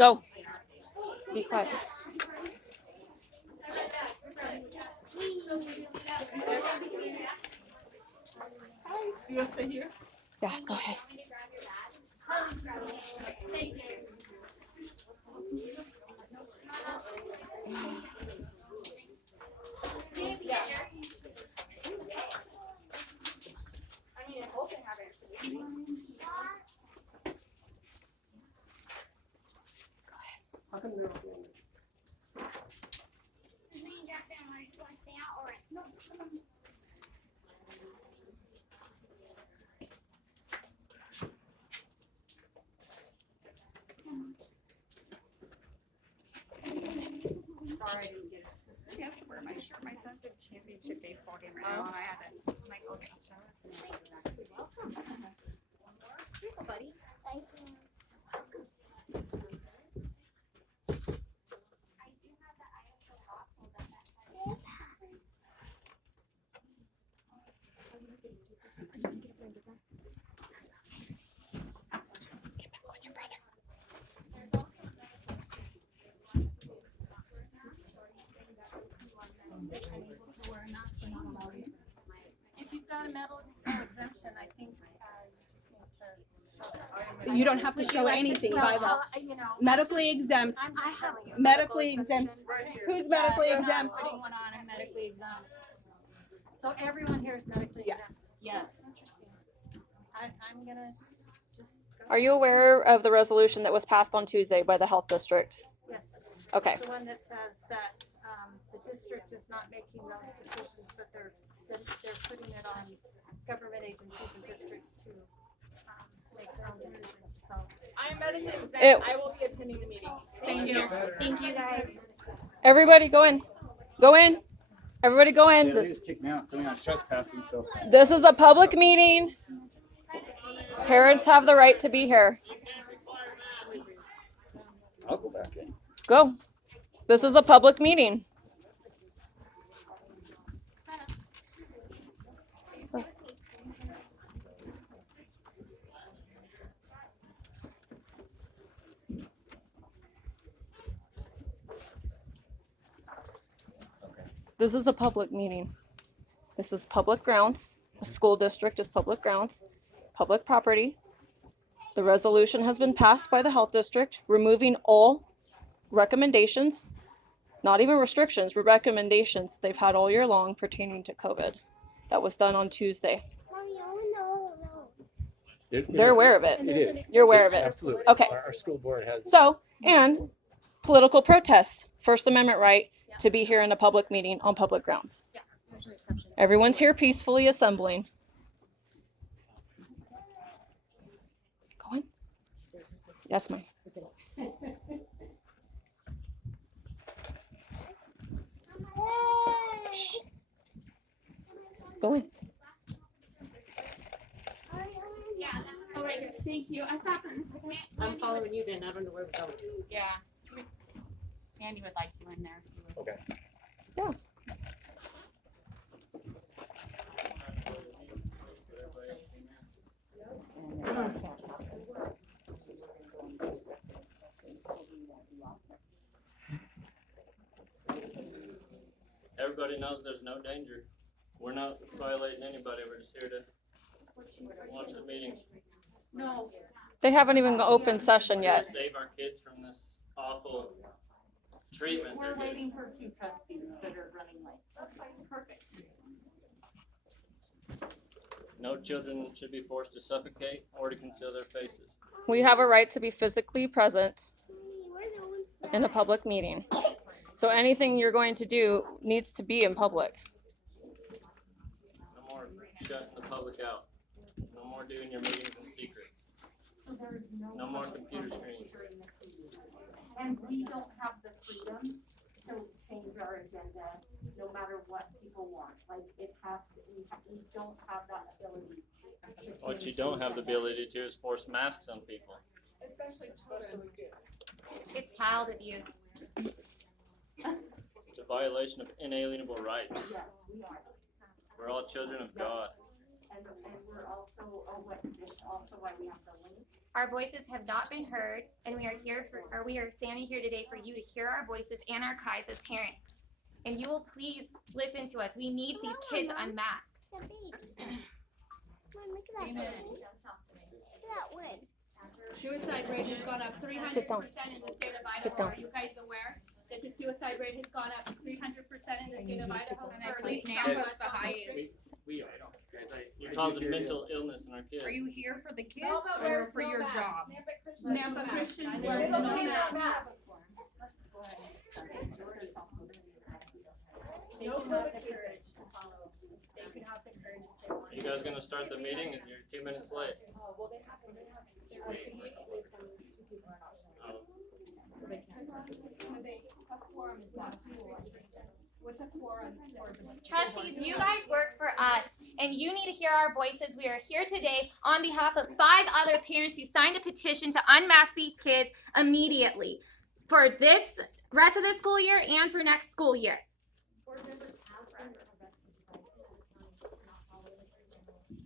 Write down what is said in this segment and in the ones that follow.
Go. Be quiet. You want to stay here? Yeah, go ahead. How come they're not doing it? Sorry, I didn't get it. He has to wear my shirt. My son's at a championship baseball game right now, and I haven't. I'm like, okay, welcome. Here you go, buddy. Thank you. Get back with your brother. If you've got a medical exemption, I think you just need to show that. You don't have to show anything by law. Medically exempt. I'm just telling you. Medically exempt. Who's medically They're not exempt? putting one on and medically exempt. So everyone here is medically Yes. exempt? Yes. Interesting. I'm gonna just go. Are you aware of the resolution that was passed on Tuesday by the health district? Yes. Okay. The one that says that, the district is not making those decisions, but they're putting it on government agencies and districts to, make their own decisions, so. I am medically exempt. It- I will be attending the meeting. Same here. Thank you, guys. Everybody go in. Go in. Everybody go Yeah, in. they just kicked me out, telling me I was trespassing, so. This is a public meeting. Parents have the right to be here. I'll go back in. Go. This is a public meeting. This is a public meeting. This is public grounds. A school district is public grounds, public property. The resolution has been passed by the health district, removing all recommendations, not even restrictions, recommendations they've had all year long pertaining to COVID. That was done on Tuesday. Mommy, oh no. They're aware of it. It is. You're aware of it. Absolutely. Okay. Our school board has. So, and political protests, First Amendment right to be here in a public meeting on public grounds. There's an exception. Everyone's here peacefully assembling. Go on. That's mine. Shh. Go in. Oh, right here. Thank you. I thought this was I'm following you then, I don't know where we're going. Yeah. Andy would like you in there. Okay. Yeah. Everybody knows there's no danger. We're not violating anybody. We're just here to watch the meeting. No. They haven't even opened session yet. To save our kids from this awful treatment they're We're getting. waiting for 2 trustees that are running late. Perfect. No children should be forced to suffocate or to conceal their faces. We have a right to be physically present in a public meeting. So anything you're going to do needs to be in public. No more shutting the public out. No more doing your meetings in secret. No more computer screens. And we don't have the freedom to change our agenda, no matter what people want. Like, it has to, we don't have that ability. What you don't have the ability to is force masks on people. Especially kids. It's child abuse. It's a violation of inalienable rights. Yes, we are. We're all children of God. and we're also, this is also why we have the link. Our voices have not been heard, and we are standing here today for you to hear our voices and our cries as parents. And you will please listen to us. We need these kids unmasked. The baby. Mom, look at that Amen. baby. Look at that wood. Suicide rate has gone up 300% Sit down. in the state of Sit Idaho. down. Are you guys aware that the suicide rate has gone up 300% in the state of Idaho? And I For believe late Nampa's summer the highest. We are. You're causing mental illness in our kids. Are you here for the kids or for your job? Nampa Christians They wear don't no need no masks. They can have the courage to follow. They can have the courage if they want. You guys gonna start the meeting and you're 2 minutes late? Oh. What's a quorum? Trustees, you guys work for us, and you need to hear our voices. We are here today on behalf of 5 other parents who signed a petition to unmask these kids immediately for this rest of the school year and for next school year. Board members have been arrested by the county for not following the laws.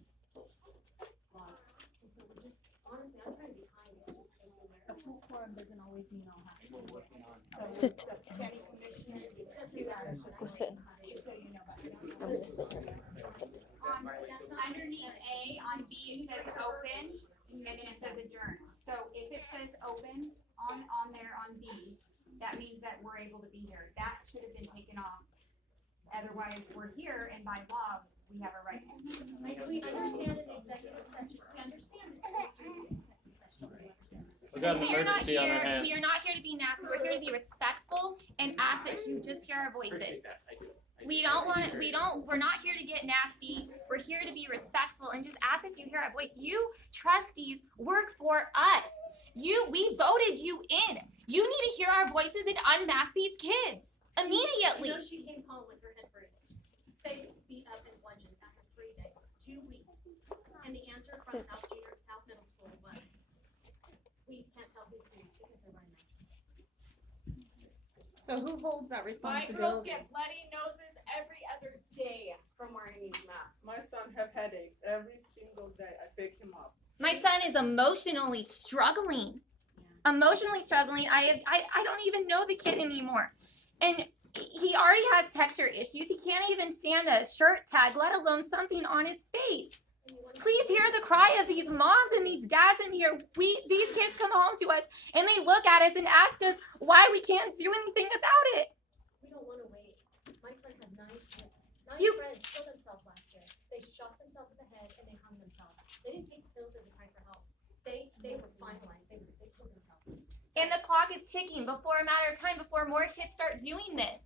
And so we're just, honestly, I'm trying to be kind and just make you aware. A full quorum doesn't always mean all have. We're working on. Sit. County commissioner, Go sit. just so you know about this. I'm gonna sit here. Underneath A on B, it says open, and then it says adjourn. So if it says open on there on B, that means that we're able to be here. That should have been taken off. Otherwise, we're here, and by law, we have a right to speak. Like, we understand an executive session, we understand it's supposed to be an executive session, we understand. We got an We are not emergency on our here. hands. We are not here to be nasty. We're here to be respectful and ask that you just hear our voices. We're not here to get nasty. We're here to be respectful and just ask that you hear our voice. You trustees work for us. We voted you in. You need to hear our voices and unmask these kids immediately. You know, she came home with her head bruised, face beat up and bludgeoned after 3 days, 2 weeks. And the answer from South Middle School was, we can't tell who's who because they're wearing masks. So who holds that My girls responsibility? get bloody noses every other day from wearing these masks. My son have headaches every single day. I pick him up. My son is emotionally struggling. Emotionally struggling. I don't even know the kid anymore. And he already has texture issues. He can't even stand a shirt tag, let alone something on his face. Please hear the cry of these moms and these dads in here. These kids come home to us and they look at us and ask us why we can't do anything about it. We don't wanna wait. My son had 9 kids. 9 You- friends killed themselves last year. They shot themselves in the head and they hung themselves. They didn't take pills as a cry for help. They were finalized. They killed themselves. And the clock is ticking before a matter of time, before more kids start doing this.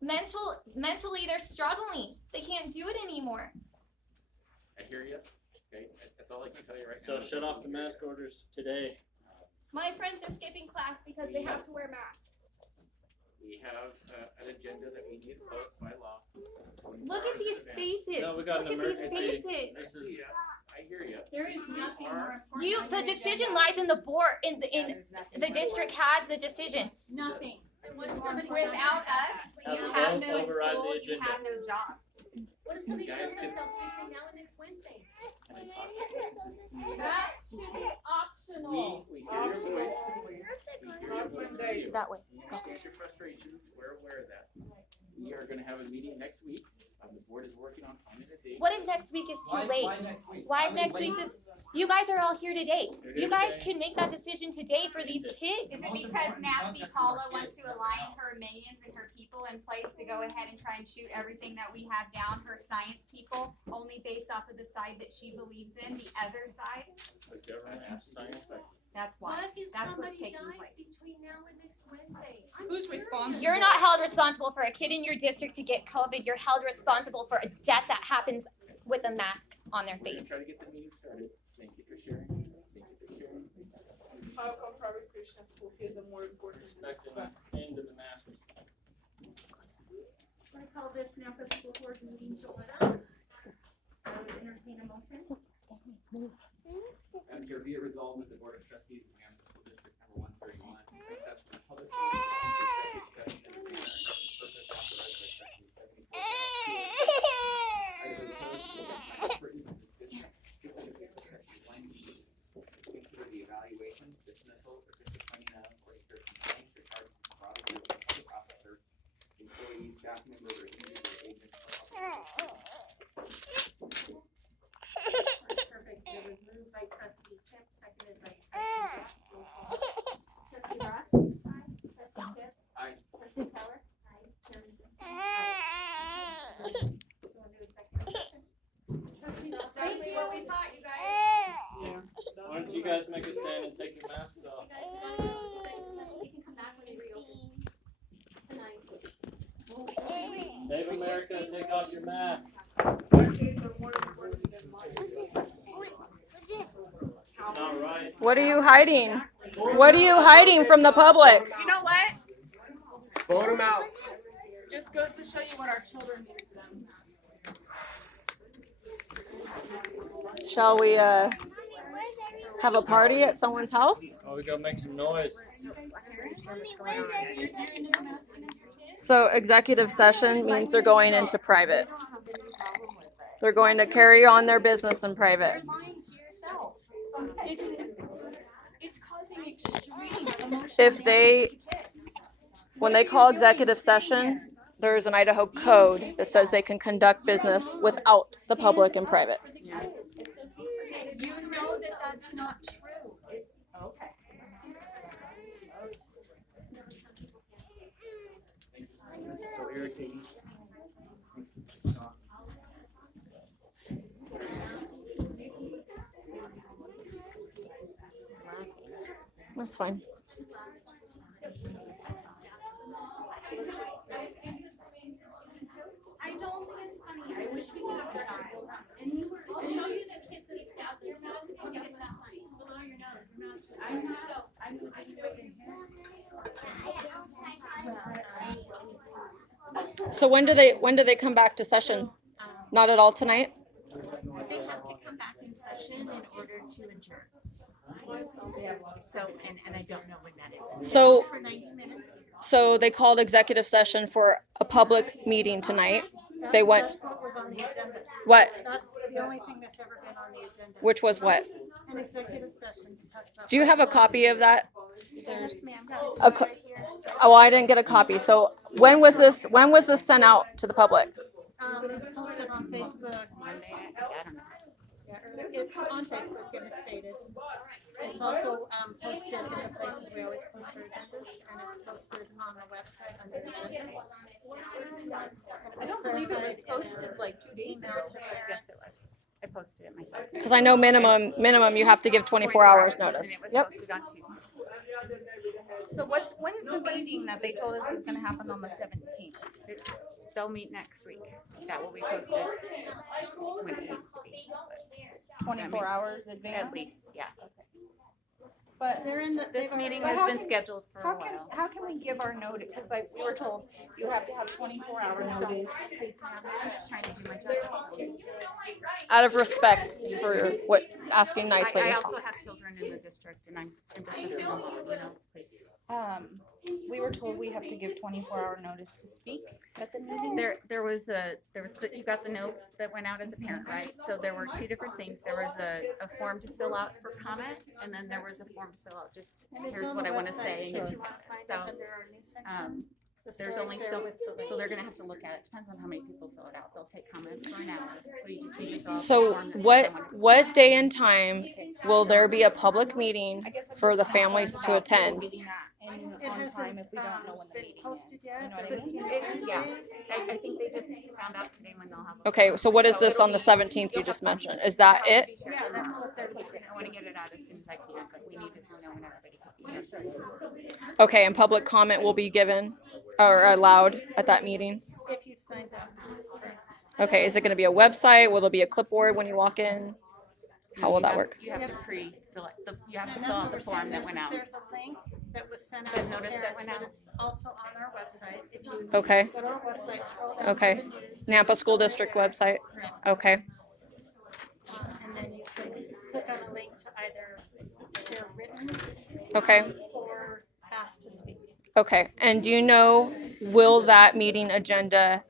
Mentally, they're struggling. They can't do it anymore. I hear you. Okay, that's all I can tell you right now. So shut off the mask orders today. My friends are skipping class because they have to wear masks. We have an agenda that we need to post by law. Look at these faces. No, we got an Look at these emergency. faces. This is, I hear you. There is nothing more important. The decision lies in the board. The district has the decision. Nothing. And what if somebody Without kills us, themselves? Have you the have votes no override the school, you agenda. have no job. What if somebody Guys, kills can- themselves between now and next Wednesday? That should be optional. We hear your voice. We hear your voice. Monday. That way. We understand your frustrations. We're aware of that. We are gonna have a meeting next week. The board is working on finding a date. What if next week is too late? next week? Why if next week is? You guys are all here today. You're here You guys today. can make that decision today for these kids. Is it because Nasty Paula wants to align her minions and her people in place to go ahead and try and shoot everything that we have down, her science people, only based off of the side that she believes in, the other side? The government has science. That's why. What if That's what's somebody taking dies place. between now and next Wednesday? I'm Who's serious. responsible? You're not held responsible for a kid in your district to get COVID. You're held responsible for a death that happens with a mask on their We're gonna face. try to get the meeting started. Thank you for sharing. Thank you for sharing. How come private Christian school is a more important Expecting class? the end of the mask. I call this Nampa School Board meeting to order. I would entertain a motion. And here be it resolved that the Board of Trustees of the Nampa School District number 131 accepts the public executive session and agreement for the purpose authorized by section 74. guys make a stand and take your masks off. You can come back when they reopen tonight. Save America, take off your masks. Not right. What are you hiding? What are you hiding from the public? You know what? Vote them out. Just goes to show you what our children do to them. Shall we have a party at someone's house? Oh, we gotta make some noise. So executive session means they're going into private. They're going to carry on their business in private. Lying to yourself. It's causing extreme emotional If they, damage to kids. when they call executive session, there's an Idaho code that says they can conduct business without the public in private. You know that that's not true. Okay. This is so irritating. Makes me pissed off. That's fine. I don't think it's funny. I wish we could have done that. And I'll show you the kids that stabbed themselves. It's not funny. Below your nose. Your nose. So when do they come back to session? Not at all tonight? They have to come back in session in order to adjourn. So, and I don't know when that is. So For 90 minutes. So they called executive session for a public meeting tonight. They went, That's what was on the agenda. what? That's the only thing that's ever been on the agenda. Which was what? An executive session to talk about. Do you have a copy of that? Yes, ma'am. A co- oh, I didn't get a copy. So when was this sent out to the public? It was posted on Facebook. Yeah, it's on Facebook, it is stated. It's also posted in the places we always post our agendas, and it's posted on the website under agendas. I don't believe it was posted like 2 days ago. Yes, it was. I posted it myself. Because I know minimum you have to give 24 hours And notice. it was Yep. posted on Tuesday. So when's the meeting that they told us is gonna happen on the 17th? They'll meet next week. That will be posted when it needs to be. 24 hours advance? At least, yeah. But They're in the. This meeting But has how been can- scheduled for a while. How can we give our notice, cause we were told you have to have 24 hour notice. Please, ma'am, I'm just trying to do my job. Out of respect for what asking nicely. I also have children in the district, and I'm just a single mom, please. We were told we have to give 24 hour notice to speak at the meeting. You got the note that went out as a parent, right? So there were two different things. There was a form to fill out for comment, and then there was a form to fill out just, And it's here's on what the I wanna website, say, and should give you you wanna find so, it under our news section? The there's story's only there so, with the so they're links. gonna have to look at it. Depends on how many people fill it out. They'll take comments for an hour, so you just need to fill out the So form that says, what I wanna say. what day and time will there be a public meeting I guess I'm for the just concerned families to about people attend? getting that in It on hasn't time if we don't know when the been meeting posted is. yet. You know what I They're mean? looking at Yeah, Wednesday. I think they just found out today when they'll have. a Okay, form. so what is this it'll on the be- 17th you just mentioned? Is that it? Yeah, that's what they're looking I wanna get it out as soon as I can, but we need to know when everybody can be here. Okay, and public comment will be given or allowed at that meeting? If you've signed up. Correct. Okay, is it gonna be a website? Will there be a clipboard when you walk in? How will that work? You have to pre-fill it, you have to And fill that's out what the we're form saying, that went out. there's a link that was sent out That to notice that parents, went but out. it's also on our website. If you Okay, go to our website, scroll down okay. to the news. there's a Nampa School story District there. website? Correct. Okay, And then you can click on a link to either share written okay, or ask to speak. okay. And do you know, will that meeting agenda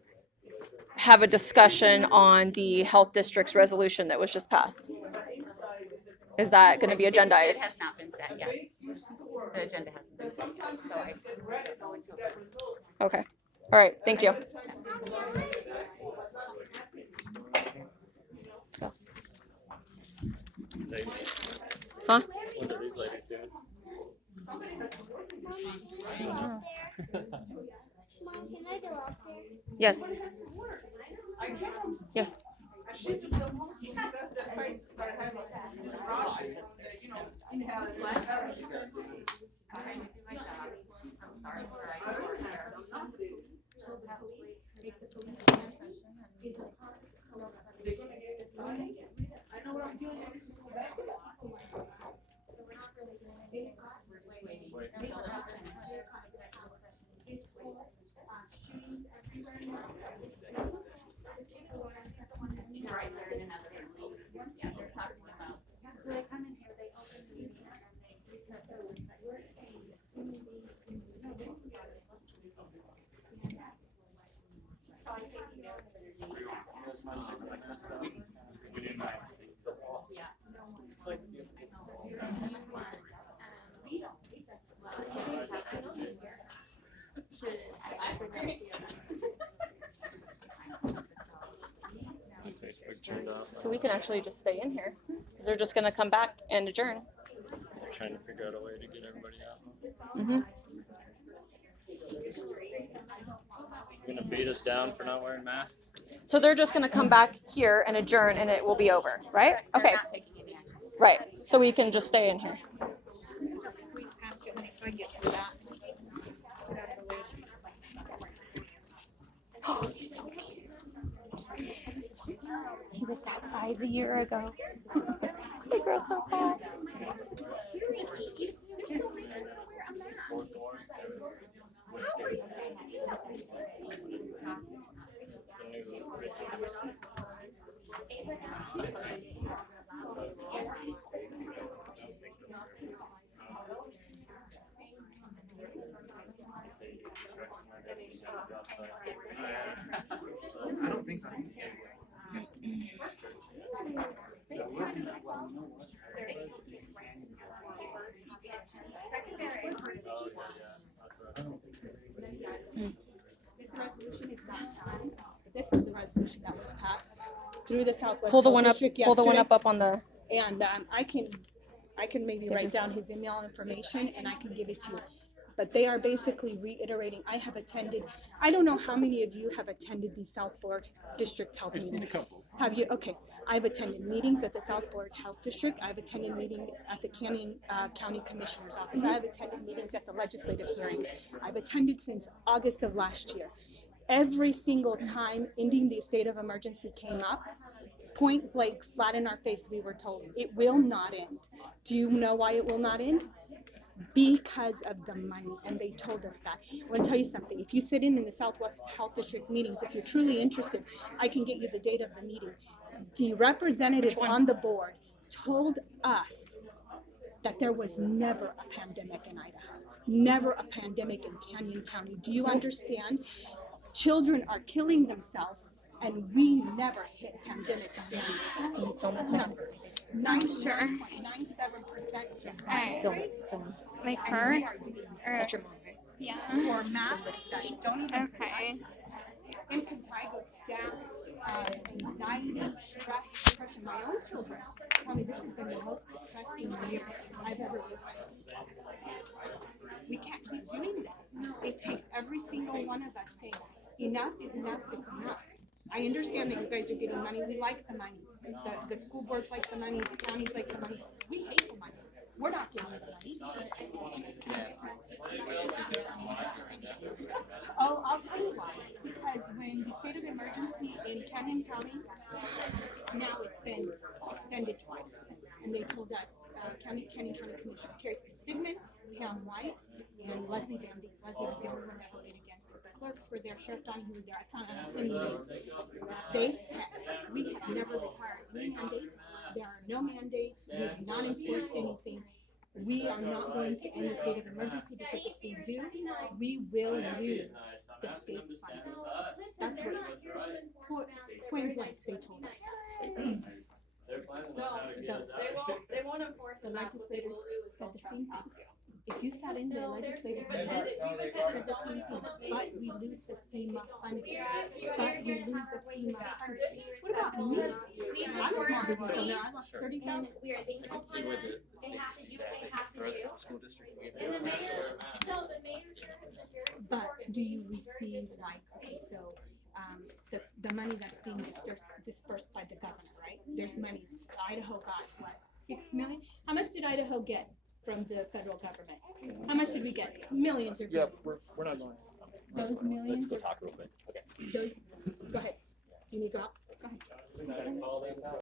have a discussion on the health district's resolution that was just passed? Is that gonna be It agendized? has not been set yet. The agenda hasn't been set yet, so I don't know until then. Okay, all right, thank you. Huh? What are these ladies doing? Mom, can I go up there? Yes, I came home, yes. and she took the home, that's the face that I have, this rash from the, Trying to do my job. I'm sorry, sir. I just want to hear. I know what I'm doing every single day. You're right there in another building. Yeah, they're talking about. So they come in here, they open the meeting and they recess it. We're saying, So we can actually just stay in here, because they're just gonna come back and adjourn. They're trying to figure out a way to get everybody out. Mm-hmm. You're gonna beat us down for not wearing masks? So they're just gonna come back here and adjourn, and it will be over, right? Okay. Right. So we can just stay in here. Squeeze past you, honey, so I get through that. Oh, he's so cute. He was that size a year ago. They grow so fast. I don't think so. This resolution is not signed, but this was the resolution that was passed through the Southwest Pull the one up. District Pull the one yesterday. up on the. And I can maybe write down his email information and I can give it to you. But they are basically reiterating, I have attended, I don't know how many of you have attended the South Board District Health meetings. Have you? Okay. I've attended meetings at the South Board Health District. I've attended meetings at the County Commissioner's Office. I've attended meetings at the legislative hearings. I've attended since August of last year. Every single time ending the state of emergency came up, point blank, flat in our face, we were told, it will not end. Do you know why it will not end? Because of the money, and they told us that. I want to tell you something. If you sit in the Southwest Health District meetings, if you're truly interested, I can get you the date of the meeting. The representatives on the board told us that there was never a pandemic in Idaho, never a pandemic in Canyon County. Do you understand? Children are killing themselves, and we never hit pandemic numbers. 99.97% Like her? Yeah. For mass discussion. Don't even. Okay. Impetigo, staff, anxiety, stress, depression. My own children tell me this has been the most depressing year I've ever lived. We can't keep doing this. It takes every single one of us saying, enough is enough, it's enough. I understand that you guys are getting money. We like the money. The school boards like the money, the counties like the money. We hate the money. We're not getting the money. Oh, I'll tell you why. Because when the state of emergency in Canyon County, now it's been extended twice. And they told us, Canyon County Commissioner Carrie Sigmund, Pam White, and Leslie Van Dee. Leslie was the only one that voted against it. The clerks were there, Sheriff Donnie, who was there. I saw that on days. They said, we have never required any mandates. There are no mandates. We have not enforced anything. We are not going to end the state of emergency because if we do, we will lose the state funding. That's what point blank they told us. They won't enforce The legislators said the same thing. If you sat in the legislative meeting, said the same thing, but we lose the FEMA funding. But we lose the FEMA funding. What about me? I'm a small business owner. I lost $30,000. I can see where the state, the rest of the school district. But do you receive like, okay, so the money that's being dispersed by the governor, right? There's money. Idaho got what, 6 million? How much did Idaho get? from the federal government. How much did we get? Millions of Yeah, we're not going. those millions. Let's go of- talk real quick. Okay. Those. Go ahead. Do you need to go out? Go ahead.